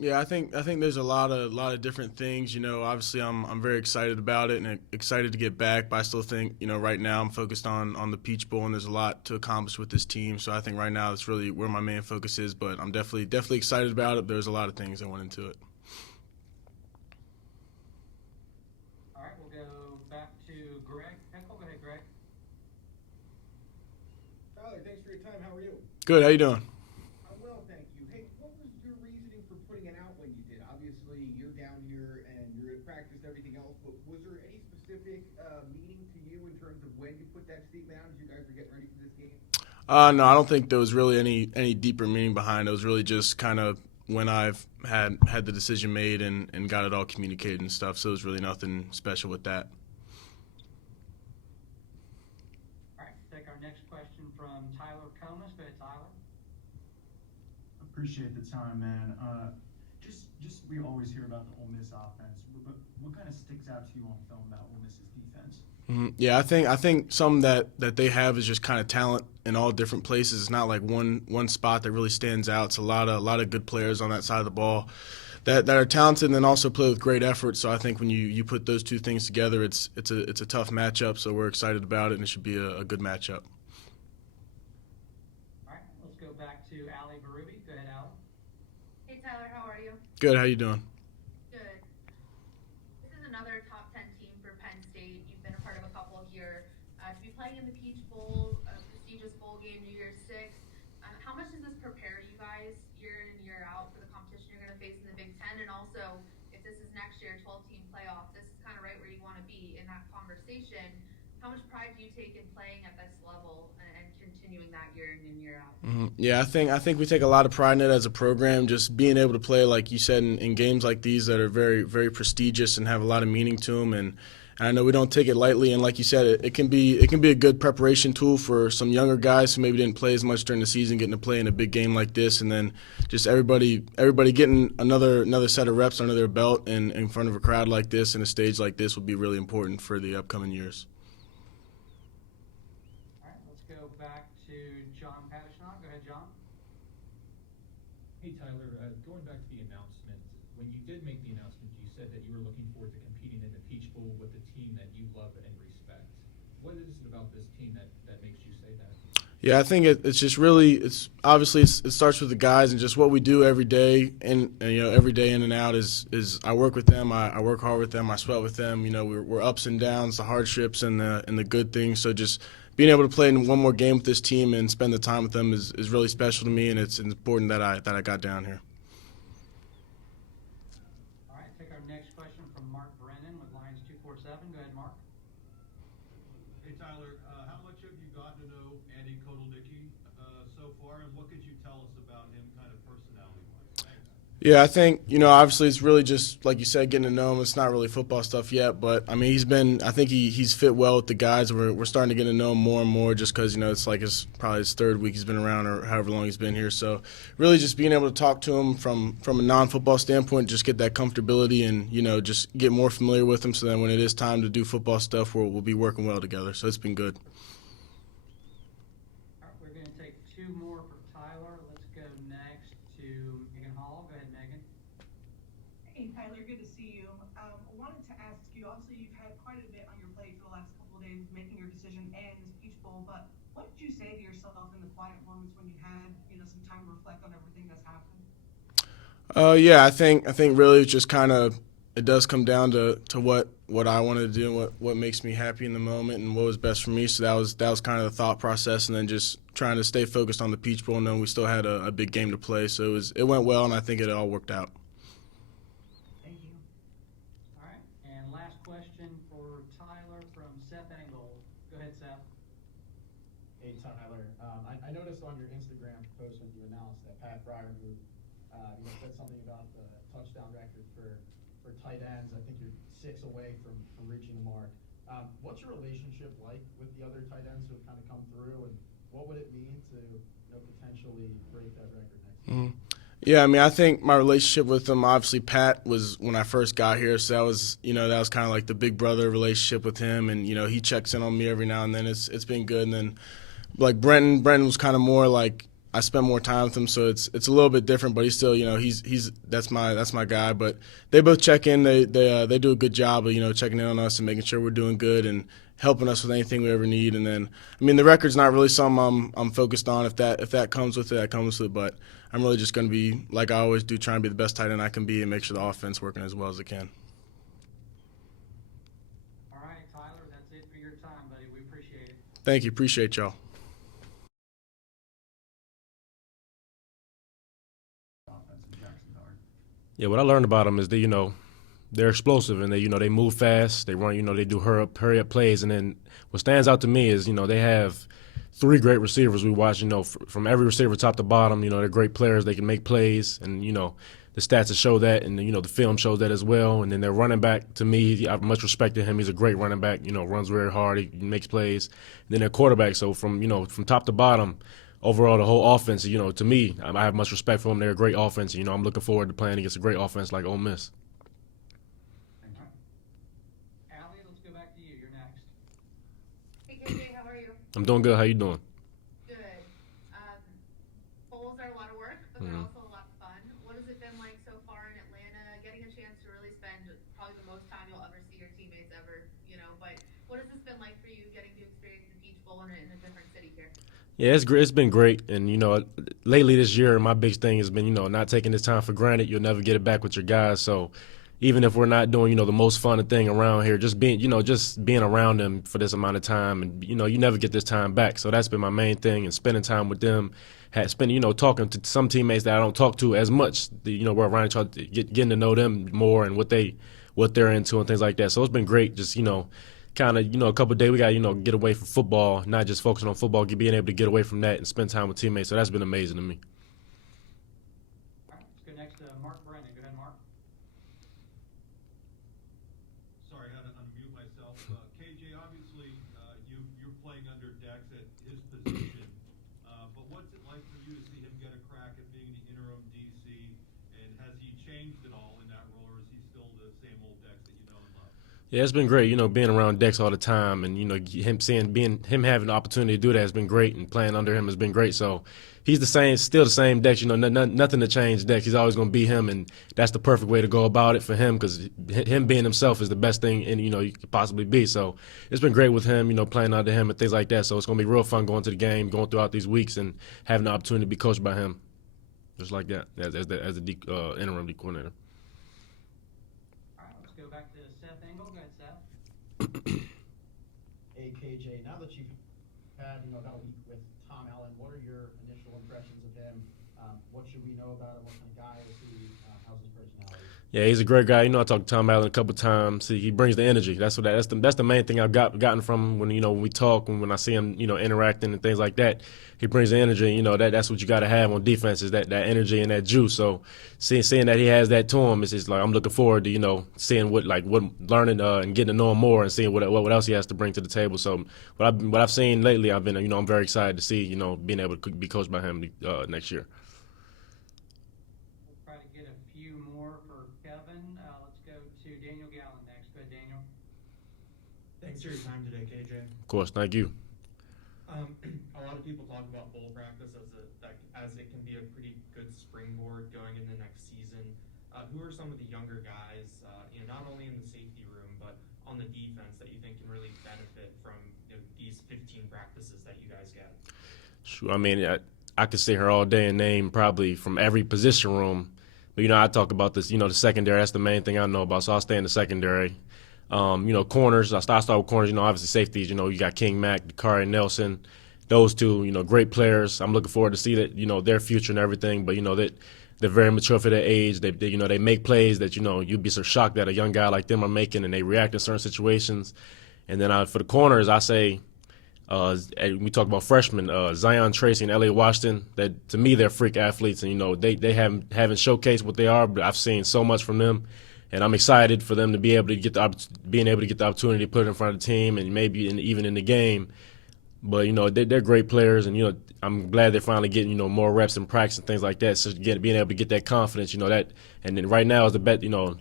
Yeah, I think there's a lot of different things. Obviously I'm very excited about it and excited to get back. But I still think right now I'm focused on the Peach Bowl, and there's a lot to accomplish with this team. So I think right now that's really where my main focus is. But I'm definitely excited about it. There's a lot of things that went into it. All right, we'll go back to Greg Pickle. Go ahead, Greg. Tyler, thanks for your time. How are you? Good. How you doing? I'm well, thank you. Hey, what was your reasoning for putting it out when you did? Obviously, you're down here and you're at practice and everything else, but was there any specific meaning to you in terms of when you put that statement out as you guys were getting ready for this game? No, I don't think there was really any deeper meaning behind it. It was really just kind of when I've had the decision made and got it all communicated and stuff. So it was really nothing special with that. All right, take our next question from Tyler Comas. Go ahead, Tyler. Appreciate the time, man. Just we always hear about the Ole Miss offense, but what kind of sticks out to you on film about Ole Miss's defense? Yeah, I think some that they have is just kind of talent in all different places. It's not like one spot that really stands out. It's a lot of good players on that side of the ball that are talented and then also play with great effort. So I think when you put those two things together, it's a tough matchup. So we're excited about it, and it should be a good matchup. All right, let's go back to Ali Barubi. Go ahead, Ali. Hey Tyler, how are you? Good. How you doing? Good. This is another top 10 team for Penn State. You've been a part of a couple here. To be playing in the Peach Bowl, a prestigious bowl game, New Year's Six, how much does this prepare you guys year in and year out for the competition you're going to face in the Big Ten? And also, if this is next year, 12-team playoff, this is kind of right where you want to be in that conversation. How much pride do you take in playing at this level and continuing that year in and year out? Yeah, I think we take a lot of pride in it as a program. Just being able to play, like you said, in games like these that are very, very prestigious and have a lot of meaning to them. And I know we don't take it lightly. And like you said, it can be a good preparation tool for some younger guys who maybe didn't play as much during the season, getting to play in a big game like this, and then just everybody getting another set of reps under their belt and in front of a crowd like this and a stage like this will be really important for the upcoming years. All right, let's go back to John Patishon. Go ahead, John. Hey Tyler, going back to the announcement, when you did make the announcement, you said that you were looking forward to competing in the Peach Bowl with a team that you love and respect. What is it about this team that makes you say that? Yeah, I think it's just really it starts with the guys and just what we do every day and every day in and out is I work with them, I work hard with them, I sweat with them. We're ups and downs, the hardships and the good things. So just being able to play in one more game with this team and spend the time with them is really special to me, and it's important that I got down here. All right, take our next question from Mark Brennan with Lions 247. Go ahead, Mark. Hey Tyler, how much have you gotten to know Andy Kotelnicki so far, and what could you tell us about him kind of personality-wise? Thanks. Yeah, I think, obviously it's really just, like you said, getting to know him. It's not really football stuff yet, but, I mean, I think he's fit well with the guys. We're starting to get to know him more and more just because, it's like probably his third week he's been around or however long he's been here. So really just being able to talk to him from a non-football standpoint, just get that comfortability and, just get more familiar with him so that when it is time to do football stuff, we'll be working well together. So it's been good. All right, we're going to take two more for Tyler. Let's go next to Megan Hall. Go ahead, Megan. Hey, Tyler, good to see you. I wanted to ask you, obviously you've had quite a bit on your plate for the last couple of days making your decision and this Peach Bowl, but what did you say to yourself in the quiet moments when you had, some time to reflect on everything that's happened? Yeah, I think really it's just kind of it does come down to what I wanted to do and what makes me happy in the moment and what was best for me. So that was kind of the thought process, and then just trying to stay focused on the Peach Bowl, knowing we still had a big game to play. So it went well, and I think it all worked out. Thank you. All right, and last question for Tyler from Seth Engel. Go ahead, Seth. Hey Tyler, I noticed on your Instagram post when you announced that Pat Fryer moved, said something about the touchdown record for tight ends. I think you're 6 away from reaching the mark. What's your relationship like with the other tight ends who have kind of come through, and what would it mean to potentially break that record next year? Yeah, I mean, I think my relationship with him, obviously Pat was when I first got here, so that was kind of like the big brother relationship with him, and he checks in on me every now and then. It's been good, and then like Brenton was kind of more like I spend more time with him, so it's a little bit different. But he's still, he's that's my guy. But they both check in. They do a good job of checking in on us and making sure we're doing good and helping us with anything we ever need. And then, the record's not really something I'm focused on. If that comes with it, that comes with it. But I'm really just going to be, like I always do, trying to be the best tight end I can be and make sure the offense working as well as it can. All right, Tyler, that's it for your time, buddy. We appreciate it. Thank you. Appreciate y'all. Yeah, what I learned about them is they're explosive and they move fast. They run, they do hurry up plays. And then what stands out to me is they have 3 great receivers we watch. From every receiver top to bottom, they're great players. They can make plays, and the stats show that, and the film shows that as well. And then their running back, to me, I have much respect to him. He's a great running back. Runs very hard. He makes plays. And then their quarterback. So from top to bottom, overall, the whole offense, to me, I have much respect for them. They're a great offense. I'm looking forward to playing against a great offense like Ole Miss. Allie, let's go back to you. You're next. Hey, KJ, how are you? I'm doing good. How you doing? Good. Bowls are a lot of work, but they're also a lot of fun. What has it been like so far in Atlanta? Getting a chance to really spend probably the most time you'll ever see your teammates ever, but what has this been like for you getting to experience the Peach Bowl in a different city here? Yeah, it's great. It's been great, and lately this year, my big thing has been not taking this time for granted. You'll never get it back with your guys. So, even if we're not doing the most fun thing around here, just being around them for this amount of time, and you never get this time back. So that's been my main thing, and spending time with them, talking to some teammates that I don't talk to as much. We're around each other, getting to know them more and what they're into and things like that. So it's been great. Just kind of, a couple of days we got get away from football, not just focusing on football, being able to get away from that and spend time with teammates. So that's been amazing to me. All right, let's go next to Mark Brennan. Go ahead, Mark. Sorry, I had to unmute myself. KJ, obviously, you're playing under Dex at his position, but what's it like for you to see him get a crack at being the interim DC, and has he changed at all in that role, or is he still the same old Dex that you know and love? Yeah, it's been great, being around Dex all the time, and him having the opportunity to do that has been great, and playing under him has been great. So he's still the same Dex. Nothing to change Dex. He's always going to be him, and that's the perfect way to go about it for him, because him being himself is the best thing you could possibly be. So it's been great with him, playing under him and things like that. So it's going to be real fun going to the game, going throughout these weeks, and having the opportunity to be coached by him, just like that as the interim D coordinator. All right, let's go back to Seth Engel. Go ahead, Seth. Hey, KJ, now that you've had, about a week with Tom Allen, what are your initial impressions of him? What should we know about him? What kind of guy is he? How's his personality? Yeah, he's a great guy. I talked to Tom Allen a couple of times. He brings the energy. That's the main thing I've gotten from him when we talk and when I see him interacting and things like that. He brings the energy. That's what you got to have on defense, is that energy and that juice. So seeing that he has that to him, it's just like I'm looking forward to seeing what learning and getting to know him more and seeing what else he has to bring to the table. So what I've seen lately, I've been I'm very excited to see being able to be coached by him next year. We'll try to get a few more for Kevin. Let's go to Daniel Gallen next. Go ahead, Daniel. Thanks for your time today, KJ. Of course, thank you. A lot of people talk about bowl practice as it can be a pretty good springboard going into next season. Who are some of the younger guys, not only in the safety room but on the defense, that you think can really benefit from these 15 practices that you guys get? Sure. I could sit here all day and name probably from every position room, but I talk about this. The secondary. That's the main thing I know about. So I'll stay in the secondary. Corners. I start with corners. Obviously safeties. You got King Mack, Dakari Nelson. Those two, great players. I'm looking forward to see that, their future and everything. But that they're very mature for their age. They make plays that you'd be so shocked that a young guy like them are making, and they react in certain situations. And then for the corners, I say, we talk about freshmen, Zion Tracy and Elliott Washington. That to me, they're freak athletes, and they haven't showcased what they are, but I've seen so much from them. And I'm excited for them to be able to get the opportunity to put it in front of the team, and maybe even in the game. But they're great players, and I'm glad they're finally getting more reps in practice and things like that. So being able to get that confidence, that, and then right now is the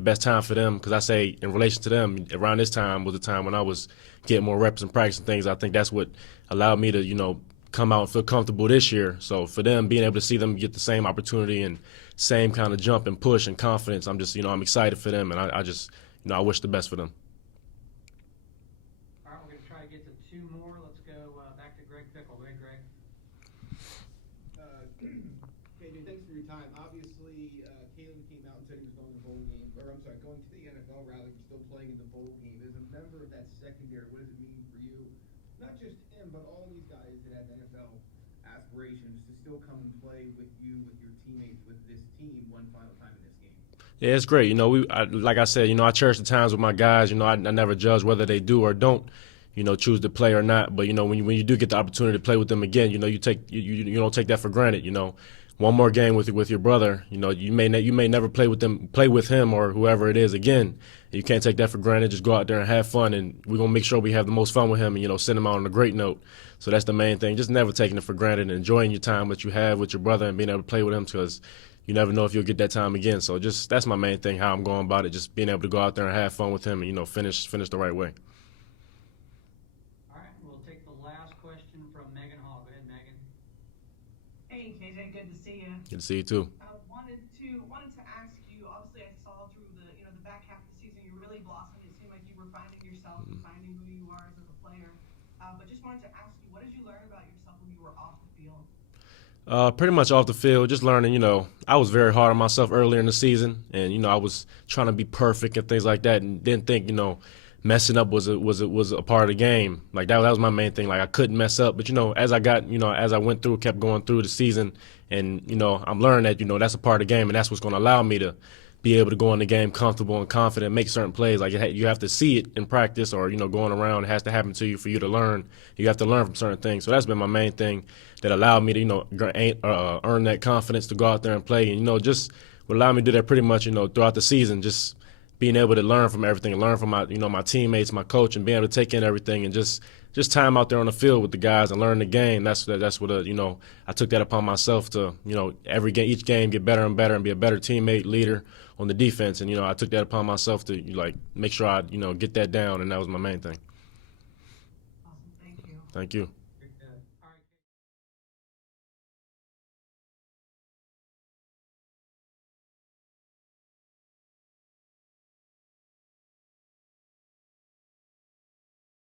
best time for them, because I say in relation to them, around this time was the time when I was getting more reps in practice and things. I think that's what allowed me to come out and feel comfortable this year. So for them, being able to see them get the same opportunity and same kind of jump and push and confidence, I'm just, I'm excited for them, and I just, I wish the best for them. All right, we're going to try to get to two more. Let's go back to Greg Pickle. Go ahead, Greg. KJ, thanks for your time. Obviously, Kalen came out and said he was going to the bowl game, or I'm sorry, going to the NFL rather, but still playing in the bowl game. As a member of that secondary, what does it mean for you? Not just him, but all these guys that have NFL aspirations to still come and play with you, with your teammates, with this team one final time in this game. Yeah, it's great. Like I said, I cherish the times with my guys. I never judge whether they do or don't, choose to play or not. But when you do get the opportunity to play with them again, you don't take that for granted. One more game with your brother, you may never play with him or whoever it is again. You can't take that for granted. Just go out there and have fun, and we're gonna make sure we have the most fun with him, and send him out on a great note. So that's the main thing. Just never taking it for granted and enjoying your time that you have with your brother and being able to play with him, because you never know if you'll get that time again. So that's my main thing, how I'm going about it. Just being able to go out there and have fun with him, and finish the right way. All right, we'll take the last question from Megan Hall. Go ahead, Megan. Hey, KJ, good to see you. Good to see you too. Wanted to ask you. Obviously, I saw through the back half of the season you really blossomed. It seemed like you were finding yourself, finding who you are as a player. But just wanted to ask you, what did you learn about yourself when you were off the field? Pretty much off the field, just learning. I was very hard on myself earlier in the season, and I was trying to be perfect and things like that, and didn't think messing up was a part of the game. Like that was my main thing. Like I couldn't mess up, but as I went through, kept going through the season, and I'm learning that that's a part of the game, and that's what's going to allow me to be able to go in the game comfortable and confident, make certain plays. Like you have to see it in practice, or going around, it has to happen to you for you to learn. You have to learn from certain things. So that's been my main thing that allowed me to earn that confidence to go out there and play, and just would allow me to do that pretty much throughout the season. Just being able to learn from everything, learn from my teammates, my coach, and being able to take in everything, and just time out there on the field with the guys and learn the game. That's what I took that upon myself to each game get better and better and be a better teammate, leader on the defense, and I took that upon myself to make sure I get that down, and that was my main thing. Awesome, thank you. Thank you.